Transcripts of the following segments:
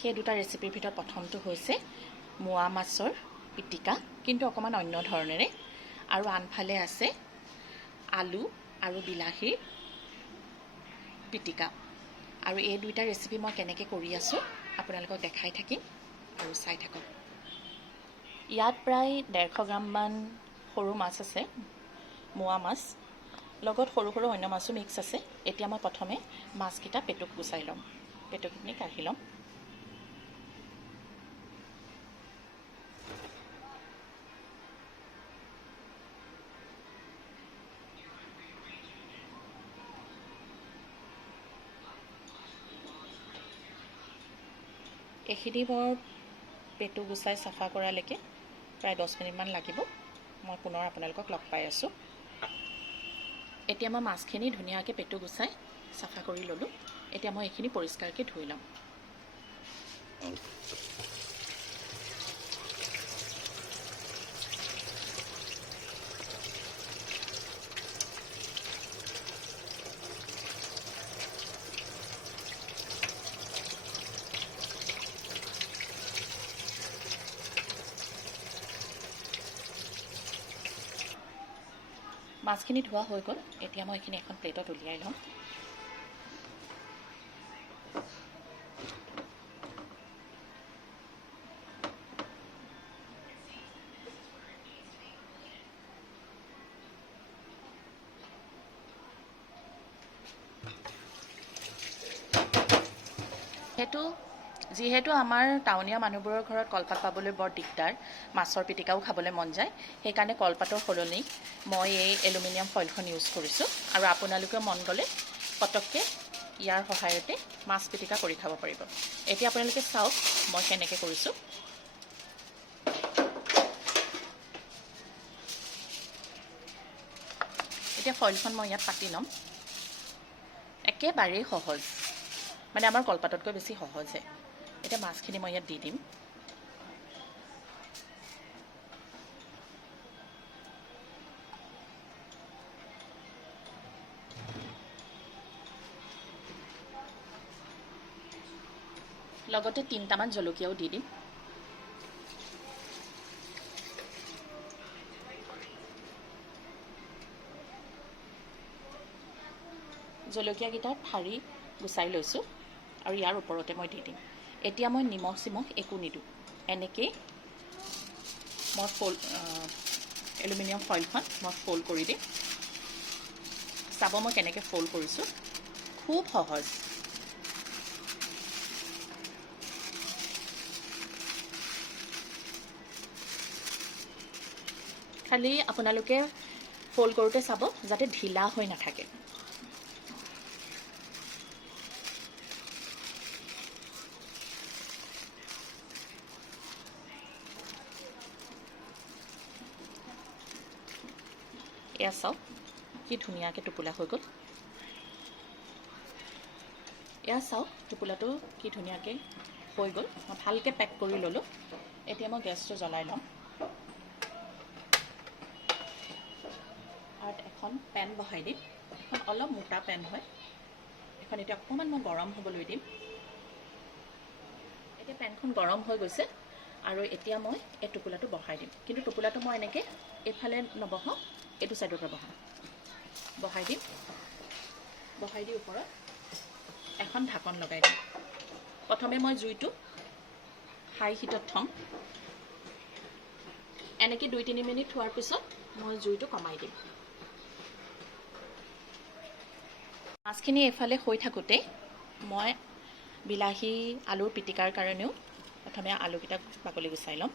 সেই দুটা ৰেচিপিৰ ভিতৰত প্ৰথমটো হৈছে মোৱা মাছৰ পিটিকা, কিন্তু অকণমান অন্য ধৰণেৰে, আৰু আনফালে আছে আলু আৰু বিলাহীৰ পিটিকা। আৰু এই দুইটা ৰেচিপি মই কেনেকৈ কৰি আছোঁ আপোনালোকক দেখাই থাকিম আৰু চাই থাকক। ইয়াত প্ৰায় 150 গ্ৰামমান সৰু মাছ আছে, মোৱা মাছ, লগত সৰু সৰু অন্য মাছো মিক্স আছে। এতিয়া মই প্ৰথমে মাছকেইটা পেটুক গুচাই ল'ম, পেটুখিনি কাঢ়ি ল'ম। এইখিনি বৰ পেটু গুচাই চাফা কৰালৈকে প্ৰায় 10 মিনিটমান লাগিব। মই পুনৰ আপোনালোকক লগ পাই আছোঁ। এতিয়া মই মাছখিনি ধুনীয়াকৈ পেটু গুচাই চাফা কৰি ল'লোঁ। এতিয়া মই এইখিনি পৰিষ্কাৰকৈ ধুই ল'ম। মাছখিনি ধোৱা হৈ গ'ল। এতিয়া মই এইখিনি এখন প্লেটত উলিয়াই ল'ম। যিহেতু আমাৰ টাউনীয়া মানুহবোৰৰ ঘৰত কলপাত পাবলৈ বৰ দিগদাৰ, মাছৰ পিটিকাও খাবলৈ মন যায়, সেইকাৰণে কলপাতৰ সলনি মই এই এলুমিনিয়াম ফইলখন ইউজ কৰিছোঁ। আৰু আপোনালোকে মন গ'লে পটককৈ ইয়াৰ সহায়তে মাছ পিটিকা কৰি খাব পাৰিব। এতিয়া আপোনালোকে চাওক মই কেনেকৈ কৰিছোঁ। এতিয়া ফইলখন মই ইয়াত পাতি ল'ম। একেবাৰেই সহজ, মানে আমাৰ কলপাততকৈ বেছি সহজে। এতিয়া মাছখিনি মই ইয়াত দি দিম। লগতে 3টামান জলকীয়াও দি দিম। জলকীয়াকেইটা ঠাৰি গুচাই লৈছোঁ আৰু ইয়াৰ ওপৰতে মই দি দিম। এতিয়া মই নিমখ চিমখ একো নিদিওঁ, এনেকেই মই এলুমিনিয়াম ফইলখন মই ফ'ল্ড কৰি দিম। চাব মই কেনেকৈ ফ'ল্ড কৰিছোঁ, খুব সহজ। খালি আপোনালোকে ফ'ল্ড কৰোঁতে চাব যাতে ঢিলা হৈ নাথাকে। এয়া চাওক কি ধুনীয়াকৈ টোপোলা হৈ গ'ল। এয়া চাওক টোপোলাটো কি ধুনীয়াকৈ হৈ গ'ল। মই ভালকৈ পেক কৰি ল'লোঁ। এতিয়া মই গেছটো জ্বলাই ল'ম আৰু এখন পেন বহাই দিম। এখন অলপ মোটা পেন হয়, এখন এতিয়া অকণমান মই গৰম হ'বলৈ দিম। এতিয়া পেনখন গৰম হৈ গৈছে আৰু এতিয়া মই এই টোপোলাটো বহাই দিম। কিন্তু টোপোলাটো মই এনেকৈ এইফালে নবহাওঁ, এইটো ছাইডৰ পৰা বহাই দিম। বহাই দি ওপৰত এখন ঢাকন লগাই দিম। প্ৰথমে মই জুইটো হাই হিটত থ'ম। এনেকৈ 2-3 মিনিট থোৱাৰ পিছত মই জুইটো কমাই দিম। মাছখিনি এইফালে হৈ থাকোঁতে মই বিলাহী আলুৰ পিটিকাৰ কাৰণেও প্ৰথমে আলুকেইটা বাকলি গুচাই ল'ম।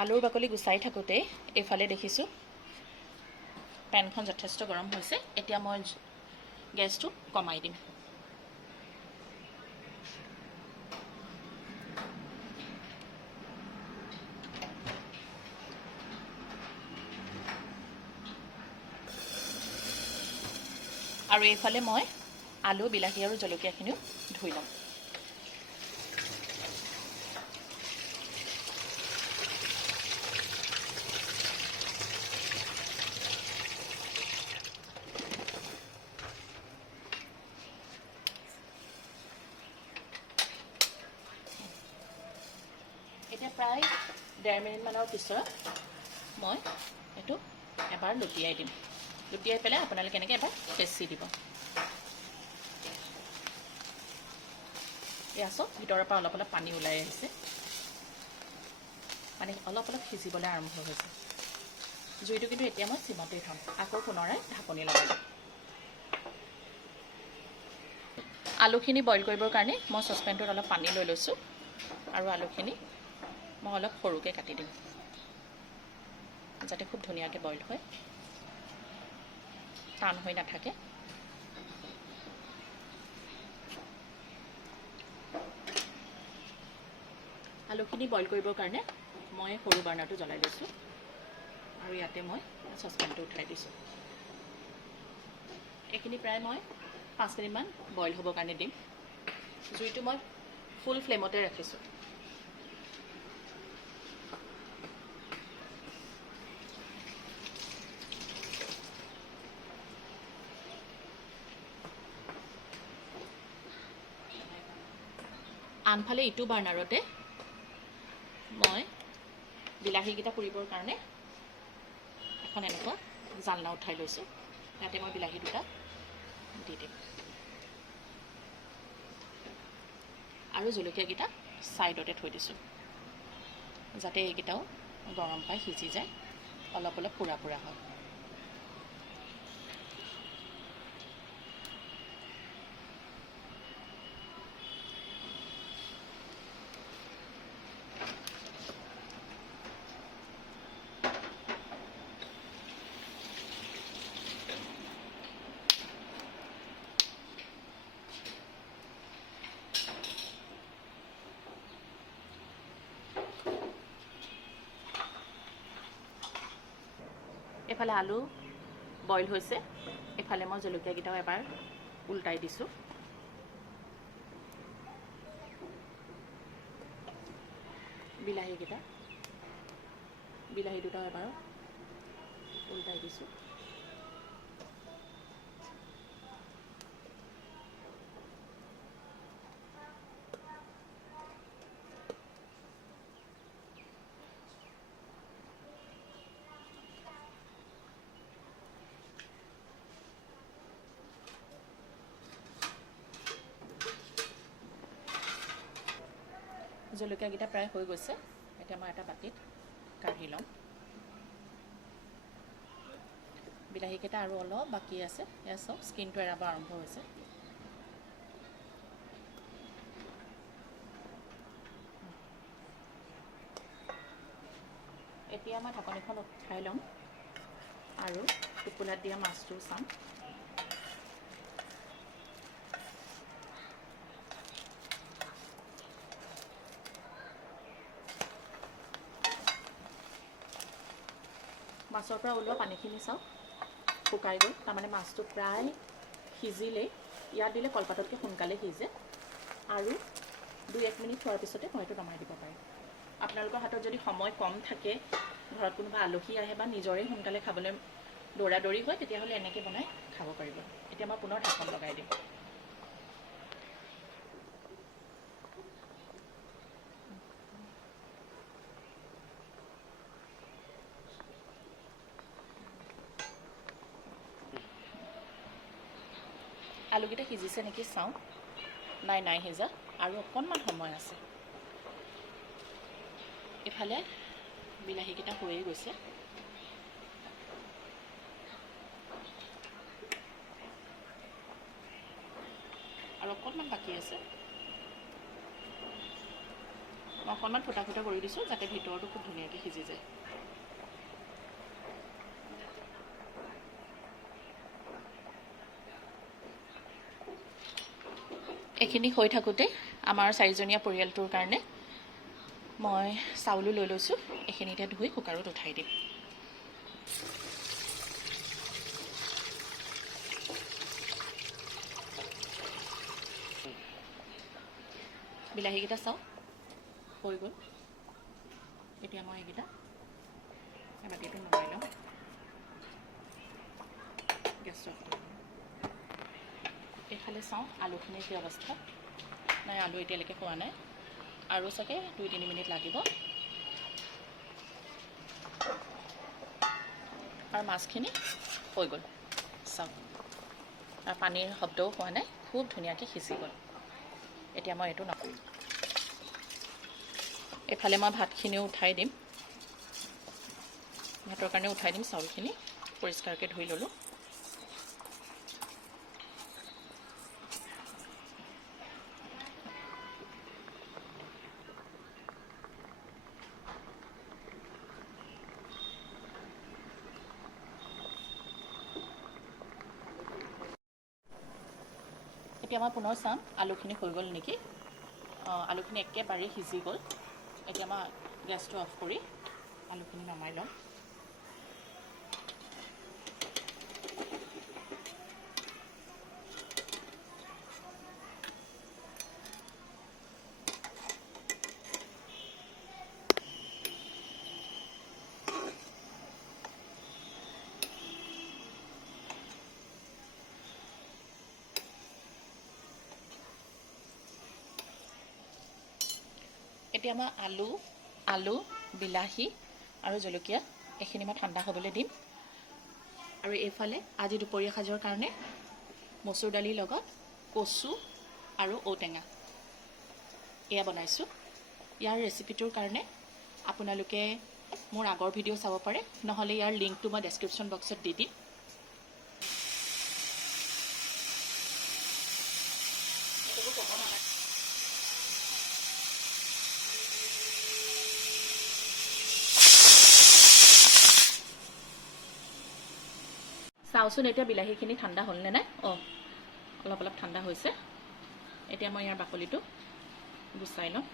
আলুৰ বাকলি গুচাই থাকোঁতে এইফালে দেখিছোঁ পেনখন যথেষ্ট গৰম হৈছে। এতিয়া মই গেছটো কমাই দিম। আৰু এইফালে মই আলু বিলাহী আৰু জলকীয়াখিনিও ধুই ল'ম। 1.5 মিনিটমানৰ পিছত মই এইটো এবাৰ লুটিয়াই দিম। লুটিয়াই পেলাই আপোনালোকে এনেকৈ এবাৰ পেচি দিব। এয়া চাওক ভিতৰৰ পৰা অলপ অলপ পানী ওলাই আহিছে, মানে অলপ অলপ সিজিবলৈ আৰম্ভ হৈছে। জুইটো কিন্তু এতিয়া মই চিমতেই থ'ম। আকৌ পুনৰাই ঢাকনি লগাই দিম। আলুখিনি বইল কৰিবৰ কাৰণে মই চচপেনটোত অলপ পানী লৈ লৈছোঁ আৰু আলুখিনি মই অলপ সৰুকৈ কাটি দিম যাতে খুব ধুনীয়াকৈ বইল হয়, টান হৈ নাথাকে। আলুখিনি বইল কৰিবৰ কাৰণে মই সৰু বাৰ্ণাৰটো জ্বলাই লৈছোঁ আৰু ইয়াতে মই চচপেনটো উঠাই দিছোঁ। এইখিনি প্ৰায় মই 5 মিনিটমান বইল হ'বৰ কাৰণে দিম। জুইটো মই ফুল ফ্লেমতে ৰাখিছোঁ। আনফালে ইটো বাৰ্ণাৰতে মই বিলাহীকেইটা পুৰিবৰ কাৰণে এখন এনেকুৱা জালনা উঠাই লৈছোঁ। ইয়াতে মই বিলাহী দুটা দি দিম আৰু জলকীয়াকেইটা ছাইডতে থৈ দিছোঁ যাতে এইকেইটাও গৰম পাই সিজি যায়, অলপ অলপ পুৰা পুৰা হয়। এফালে আলু বইল হৈছে, এফালে মই জলকীয়াকেইটাও এবাৰ উল্টাই দিছোঁ। বিলাহী দুটাও এবাৰ উল্টাই দিছোঁ। জলকীয়াকেইটা প্ৰায় হৈ গৈছে, এতিয়া মই এটা বাতিত কাঢ়ি ল'ম। বিলাহীকেইটা আৰু অলপ বাকী আছে, এয়া চাওক স্কিনটো এৰাব আৰম্ভ হৈছে। এতিয়া মই ঢাকনিখন উঠাই ল'ম আৰু টোপোলাত দিয়া মাছটো চাম। মাছৰ পৰা ওলোৱা পানীখিনি চাওক শুকাই গ'ল, তাৰমানে মাছটো প্ৰায় সিজিলেই। ইয়াত দিলে কলপাততকৈ সোনকালে সিজে আৰু 2-1 মিনিট থোৱাৰ পিছতে মই এইটো নমাই দিব পাৰিম। আপোনালোকৰ হাতত যদি সময় কম থাকে, ঘৰত কোনোবা আলহী আহে বা নিজৰে সোনকালে খাবলৈ দৌৰা দৌৰি হয়, তেতিয়াহ'লে এনেকৈ বনাই খাব পাৰিব। এতিয়া মই পুনৰ ঢাকন লগাই দিম। আলুকেইটা সিজিছে নেকি চাওঁ। নাই সিজা, আৰু অকণমান সময় আছে। ইফালে বিলাহীকেইটা হৈয়ে গৈছে। আৰু অকণমান বাকী আছে। মই অকণমান ফুটা ফুটা কৰি দিছোঁ যাতে ভিতৰটো খুব ধুনীয়াকৈ সিজি যায়। এইখিনি হৈ থাকোঁতে আমাৰ 4জনীয়া পৰিয়ালটোৰ কাৰণে মই চাউলো লৈ লৈছোঁ। এইখিনিতে ধুই কুকাৰত উঠাই দিম। বিলাহীকেইটা চাওক হৈ গ'ল। এতিয়া মই এইকেইটা বাতিটো নমাই ল'ম। গেছটো এইফালে চাওঁ আলুখিনিৰ কি অৱস্থা। নাই, আলু এতিয়ালৈকে খোৱা নাই, আৰু চাগে 2-3 মিনিট লাগিব। আৰু মাছখিনি হৈ গ'ল চাওক আৰু পানীৰ শব্দও হোৱা নাই খুব ধুনীয়াকৈ সিজি গ'ল এতিয়া মই এইটো নকৰোঁ এইফালে মই ভাতখিনিও উঠাই দিম ভাতৰ কাৰণে উঠাই দিম চাউলখিনি পৰিষ্কাৰকৈ ধুই ল'লোঁ এতিয়া মই পুনৰ চাম আলুখিনি হৈ গ'ল নেকি আলুখিনি একেবাৰে সিজি গ'ল এতিয়া মই গেছটো অফ কৰি আলুখিনি নমাই লওঁ এতিয়া মই আলু বিলাহী আৰু জলকীয়া এইখিনি মই ঠাণ্ডা হ'বলৈ দিম আৰু এইফালে আজি দুপৰীয়া সাজৰ কাৰণে মচুৰ দালিৰ লগত কচু আৰু ঔটেঙা এয়া বনাইছোঁ ইয়াৰ ৰেচিপিটোৰ কাৰণে আপোনালোকে মোৰ আগৰ ভিডিঅ' চাব পাৰে নহ'লে ইয়াৰ লিংকটো মই ডেছক্ৰিপশ্যন বক্সত দি দিম চাওচোন এতিয়া বিলাহীখিনি ঠাণ্ডা হ'লনে নাই অলপ অলপ ঠাণ্ডা হৈছে এতিয়া মই ইয়াৰ বাকলিটো গুচাই লওঁ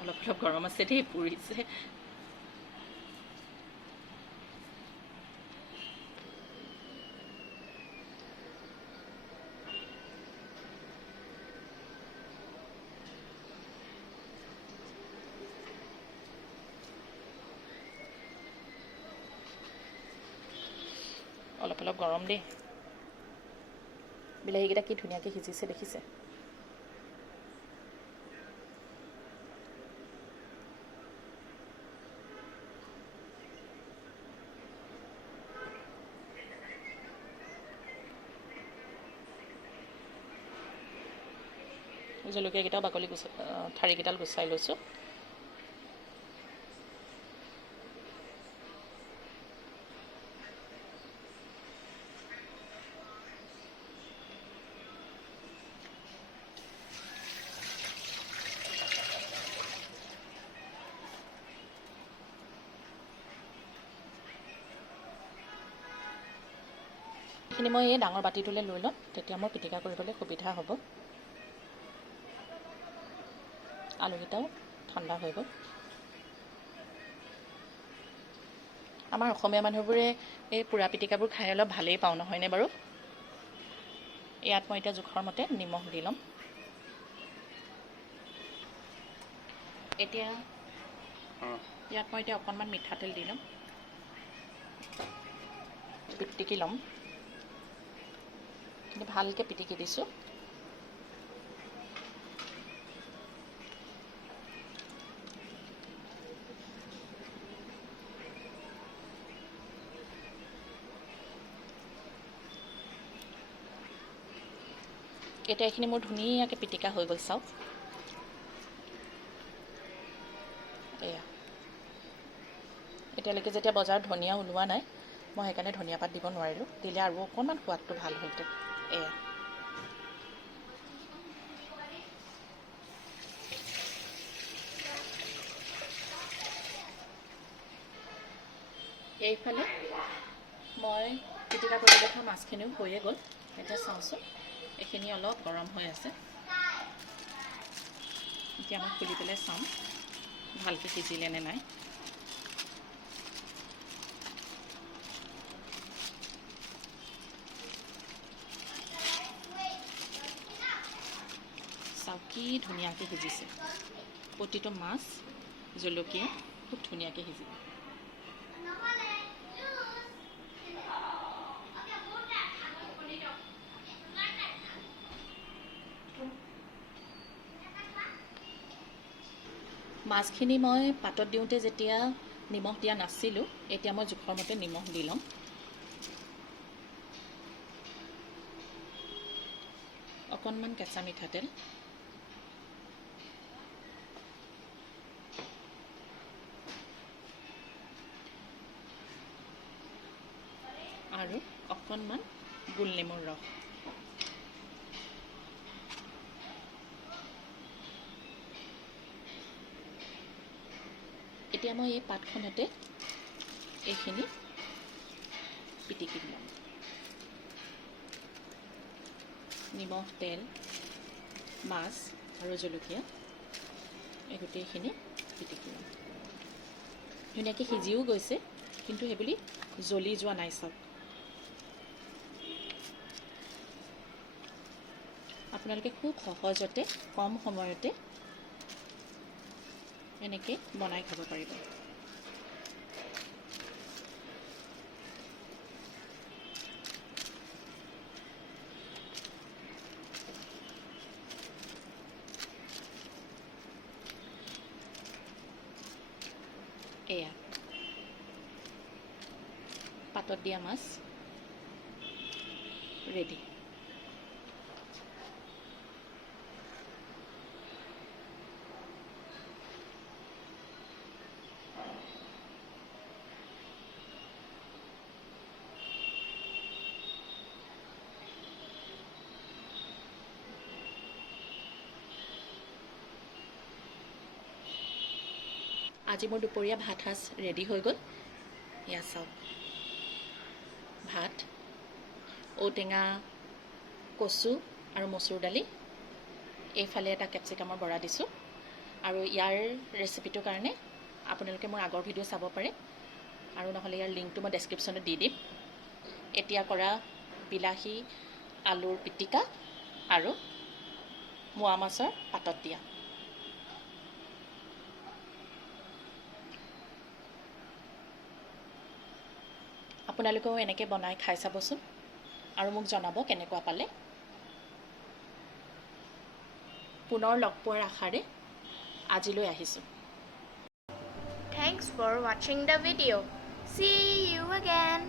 অলপ অলপ গৰম আছে দেই পুৰিছে অলপ অলপ গৰম দেই বিলাহীকেইটা কি ধুনীয়াকৈ সিজিছে দেখিছে জলকীয়াকেইটাও বাকলি ঠাৰিকেইডাল গুচাই লৈছোঁ এইখিনি মই এই ডাঙৰ বাতিটোলৈ লৈ ল'ম তেতিয়া মোৰ পিটিকা কৰিবলৈ সুবিধা হ'ব আলুকেইটাও ঠাণ্ডা হৈ গ'ল আমাৰ অসমীয়া মানুহবোৰে এই পোৰা পিটিকাবোৰ খাই অলপ ভালেই পাওঁ নহয়নে বাৰু ইয়াত মই এতিয়া জোখৰ মতে নিমখ দি ল'ম এতিয়া ইয়াত মই এতিয়া অকণমান মিঠাতেল দি ল'ম পিটিকি ল'ম কিন্তু ভালকৈ পিটিকি দিছোঁ এতিয়া এইখিনি মোৰ ধুনীয়াকৈ পিটিকা হৈ গ'ল চাওক এয়া এতিয়ালৈকে যেতিয়া বজাৰত ধনিয়া ওলোৱা নাই মই সেইকাৰণে ধনিয়া পাত দিব নোৱাৰিলোঁ দিলে আৰু অকণমান সোৱাদটো ভাল হ'লহেঁতেন এয়া এইফালে মই পিটিকা কৰি ৰখা মাছখিনিও হৈয়ে গ'ল এতিয়া চাওঁচোন এইখিনি অলপ গৰম হৈ আছে এতিয়া মই খুলি পেলাই চাম ভালকৈ সিজিলে নে নাই চাওক কি ধুনীয়াকৈ সিজিছে প্ৰতিটো মাছ জলকীয়া খুব ধুনীয়াকৈ সিজিব মাছখিনি মই পাতত দিওঁতে যেতিয়া নিমখ দিয়া নাছিলোঁ, এতিয়া মই জোখৰ মতে নিমখ দি ল'ম। অকণমান কেঁচা মিঠাতেল, আৰু অকণমান গোল নেমুৰ ৰস। এতিয়া মই এই পাতখনতে এইখিনি পিটিকি দিম। নিমখ, তেল, মাছ আৰু জলকীয়া এই গোটেইখিনি পিটিকি ল'ম। ধুনীয়াকৈ সিজিও গৈছে, কিন্তু সেইবুলি জ্বলি যোৱা নাই। চাওক, আপোনালোকে খুব সহজতে কম সময়তে এনেকৈ বনাই খাব পাৰিব। এয়া পাতত দিয়া মাছ ৰেডি। আজি মোৰ দুপৰীয়া ভাত সাজ ৰেডি হৈ গ'ল। এয়া চাওক, ভাত, ঔটেঙা, কচু আৰু মচুৰ দালি, এইফালে এটা কেপচিকামৰ বৰা দিছোঁ। আৰু ইয়াৰ ৰেচিপিটোৰ কাৰণে আপোনালোকে মোৰ আগৰ ভিডিঅ' চাব পাৰে, আৰু নহ'লে ইয়াৰ লিংকটো মই ডেছক্ৰিপশ্যনত দি দিম। এতিয়া কৰা বিলাহী আলুৰ পিটিকা আৰু মোৱা মাছৰ পাতত দিয়া। আপোনালোকেও এনেকৈ বনাই খাই চাবচোন আৰু মোক জনাব কেনেকুৱা পালে। পুনৰ লগ পোৱাৰ আশাৰে আজিলৈ আহিছোঁ। Thanks for watching the video. See you again.